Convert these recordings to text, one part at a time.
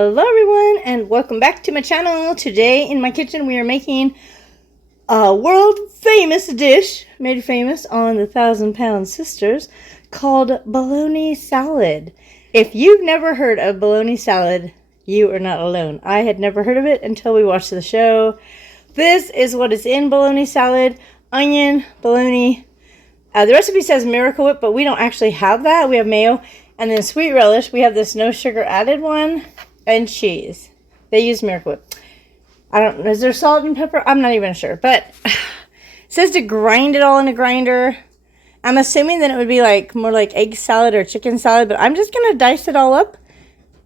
Hello everyone and welcome back to my channel. Today in my kitchen we are making a world famous dish made famous on the 1,000-Pound Sisters called bologna salad. If you've never heard of bologna salad, you are not alone. I had never heard of it until we watched the show. This is what is in bologna salad: onion, bologna. The recipe says Miracle Whip, but we don't actually have that. We have mayo and then sweet relish. We have this no sugar added one. And cheese. They use Miracle Whip. I don't know. Is there salt and pepper? I'm not even sure. But it says to grind it all in a grinder. I'm assuming that it would be like more like egg salad or chicken salad. But I'm just going to dice it all up.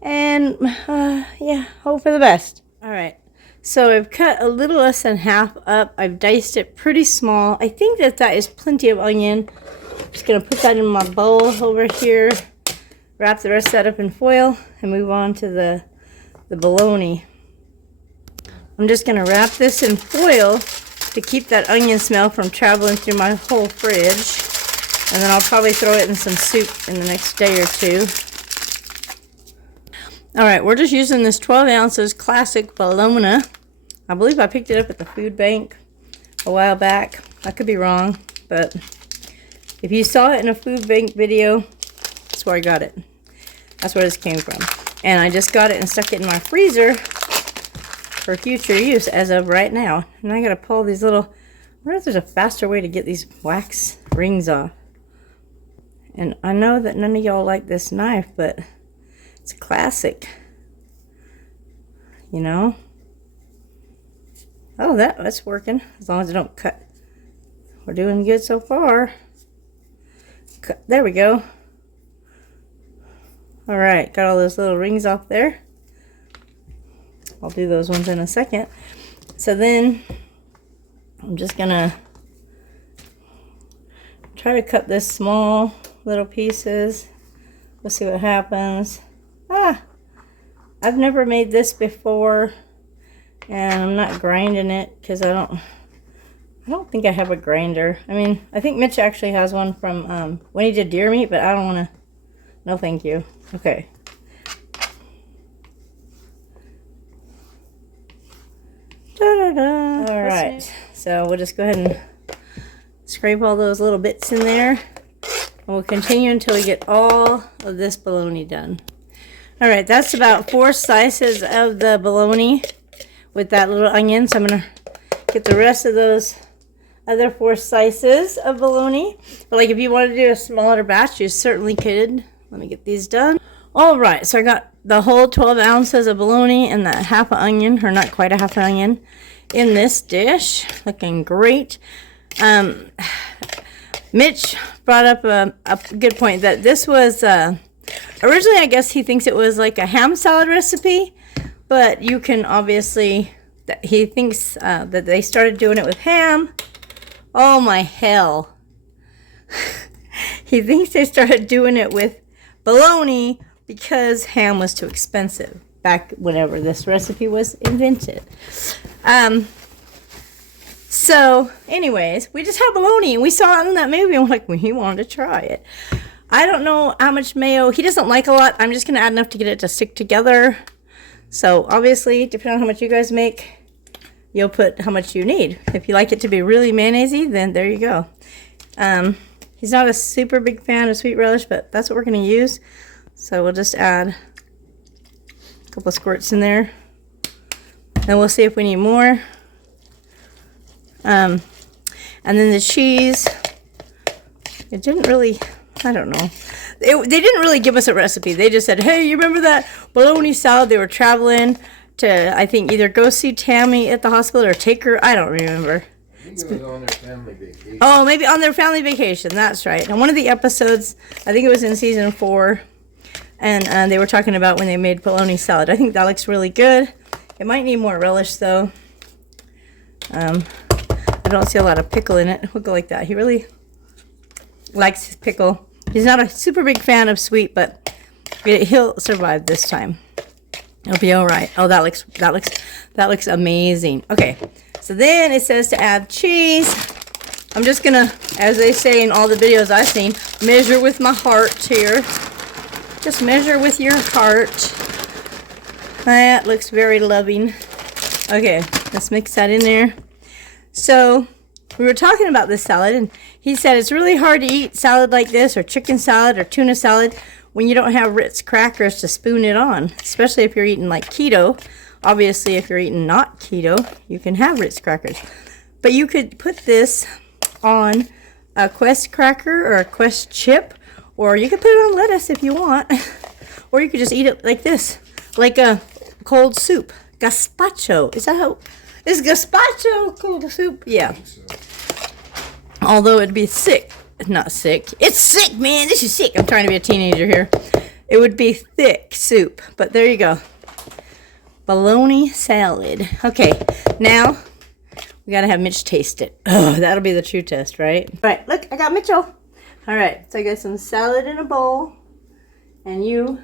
And yeah, hope for the best. Alright. So I've cut a little less than half up. I've diced it pretty small. I think that is plenty of onion. Just going to put that in my bowl over here. Wrap the rest of that up in foil. And move on to the bologna. I'm just going to wrap this in foil to keep that onion smell from traveling through my whole fridge. And then I'll probably throw it in some soup in the next day or two. Alright, we're just using this 12 ounces classic Bologna. I believe I picked it up at the food bank a while back. I could be wrong, but if you saw it in a food bank video, that's where I got it. That's where this came from. And I just got it and stuck it in my freezer for future use as of right now. And I gotta pull these little, I wonder if there's a faster way to get these wax rings off. And I know that none of y'all like this knife, but it's a classic. You know? Oh, that's working. As long as it don't cut. We're doing good so far. There we go. Alright, got all those little rings off there. I'll do those ones in a second. So then, I'm just gonna try to cut this small little pieces. We'll see what happens. I've never made this before, and I'm not grinding it because I don't think I have a grinder. I mean, I think Mitch actually has one from when he did deer meat, but I don't want to. No, thank you. Okay. All right. So we'll just go ahead and scrape all those little bits in there. And we'll continue until we get all of this bologna done. All right. That's about 4 slices of the bologna with that little onion. So I'm going to get the rest of those other 4 slices of bologna. But like if you want to do a smaller batch, you certainly could. Let me get these done. All right, so I got the whole 12 ounces of bologna and that half an onion, or not quite a half an onion, in this dish. Looking great. Mitch brought up a good point that this was, originally I guess he thinks it was like a ham salad recipe, but you can obviously, he thinks that they started doing it with ham. Oh my hell. He thinks they started doing it with bologna because ham was too expensive back whenever this recipe was invented. So anyways, we just had bologna and we saw it in that movie and we're like, he wanted to try it. I don't know how much mayo. He doesn't like a lot. I'm just going to add enough to get it to stick together. So obviously, depending on how much you guys make, you'll put how much you need. If you like it to be really mayonnaise-y, then there you go. He's not a super big fan of sweet relish, but that's what we're going to use. So we'll just add a couple of squirts in there. And we'll see if we need more. And then the cheese. It didn't really, I don't know. They didn't really give us a recipe. They just said, hey, you remember that bologna salad? They were traveling to, I think, either go see Tammy at the hospital or take her. I don't remember. I think it was on their family vacation. Oh, maybe on their family vacation. That's right. And one of the episodes, I think it was in season 4, and they were talking about when they made bologna salad. I think that looks really good. It might need more relish, though. I don't see a lot of pickle in it. We'll go like that. He really likes his pickle. He's not a super big fan of sweet, but he'll survive this time. It'll be all right. Oh, that looks amazing. Okay. So then it says to add cheese. I'm just going to, as they say in all the videos I've seen, measure with my heart here. Just measure with your heart. That looks very loving. Okay, let's mix that in there. So, we were talking about this salad, and he said it's really hard to eat salad like this, or chicken salad, or tuna salad, when you don't have Ritz crackers to spoon it on, especially if you're eating like keto. Obviously, if you're eating not keto, you can have Ritz crackers. But you could put this on a Quest cracker or a Quest chip, or you could put it on lettuce if you want. Or you could just eat it like this, like a cold soup. Gazpacho. Is that how... Is gazpacho cold soup? Yeah. Although it'd be sick. Not sick. It's sick, man. This is sick. I'm trying to be a teenager here. It would be thick soup. But there you go. Bologna salad. Okay. Now, we got to have Mitch taste it. Oh, that'll be the true test, right? All right. Look, I got Mitchell. All right. So I got some salad in a bowl. And you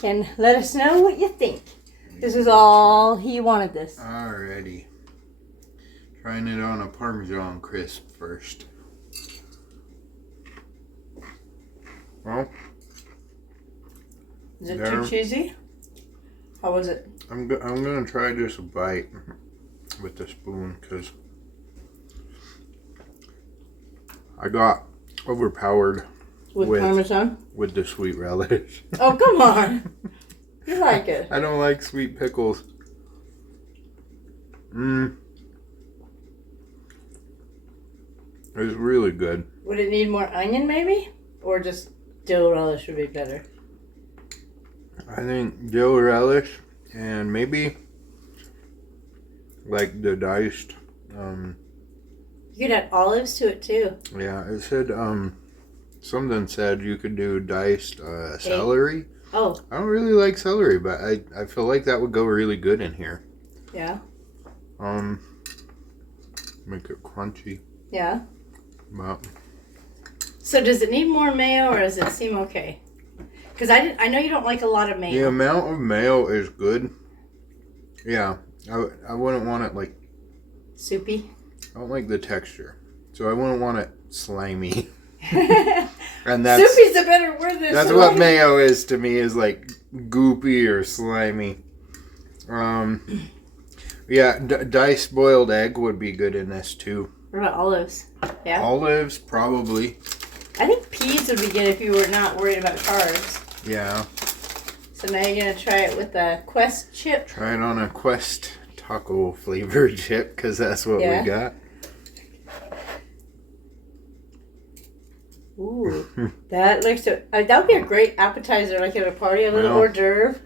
can let us know what you think. This is all he wanted this. Alrighty. Trying it on a Parmesan crisp first. Well, is it too cheesy? How was it? I'm gonna try just a bite with the spoon because I got overpowered with Parmesan? With the sweet relish. Oh, come on. You like it. I don't like sweet pickles. It's really good. Would it need more onion maybe? Or just dill relish would be better? I think dill relish and maybe like the diced. You could add olives to it too. Yeah, it said something said you could do diced celery. Oh. I don't really like celery, but I feel like that would go really good in here. Yeah. Make it crunchy. Yeah. But so does it need more mayo or does it seem okay? Because I know you don't like a lot of mayo. The amount of mayo is good. Yeah. I wouldn't want it like... soupy? I don't like the texture. So I wouldn't want it slimy. And that's... soupy's a better word than that's slimy. what mayo is to me, is like goopy or slimy. Yeah, diced boiled egg would be good in this too. What about olives? Yeah? Olives, probably. I think peas would be good if you were not worried about carbs. Yeah. So now you're going to try it with a Quest chip. Try it on a Quest taco flavored chip, because that's what we got. Ooh, that looks so... that would be a great appetizer, like at a party, a little hors d'oeuvre.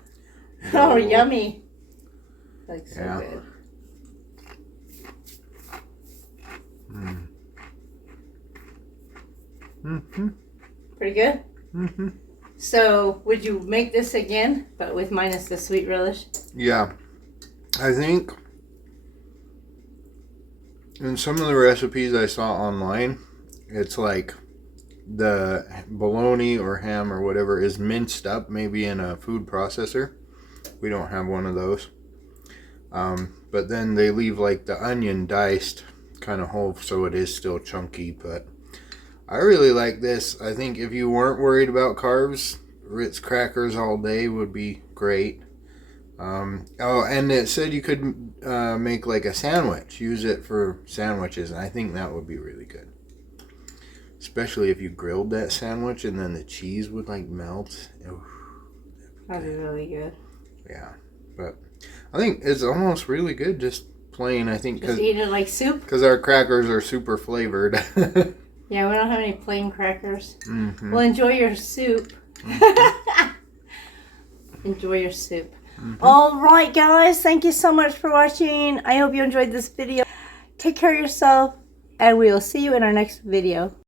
Oh, yummy. Like so good. Pretty good? So, would you make this again, but with minus the sweet relish? Yeah. I think in some of the recipes I saw online, it's like the bologna or ham or whatever is minced up, maybe in a food processor. We don't have one of those. But then they leave like the onion diced kind of whole, so it is still chunky. But I really like this. I think if you weren't worried about carbs, Ritz crackers all day would be great. Oh, and it said you could make like a sandwich, use it for sandwiches, and I think that would be really good. Especially if you grilled that sandwich and then the cheese would like melt. That'd be really good. Yeah, but I think it's almost really good just plain. I think just eat it like soup. Because our crackers are super flavored. Yeah, we don't have any plain crackers. Well, enjoy your soup. Enjoy your soup. All right, guys. Thank you so much for watching. I hope you enjoyed this video. Take care of yourself, and we will see you in our next video.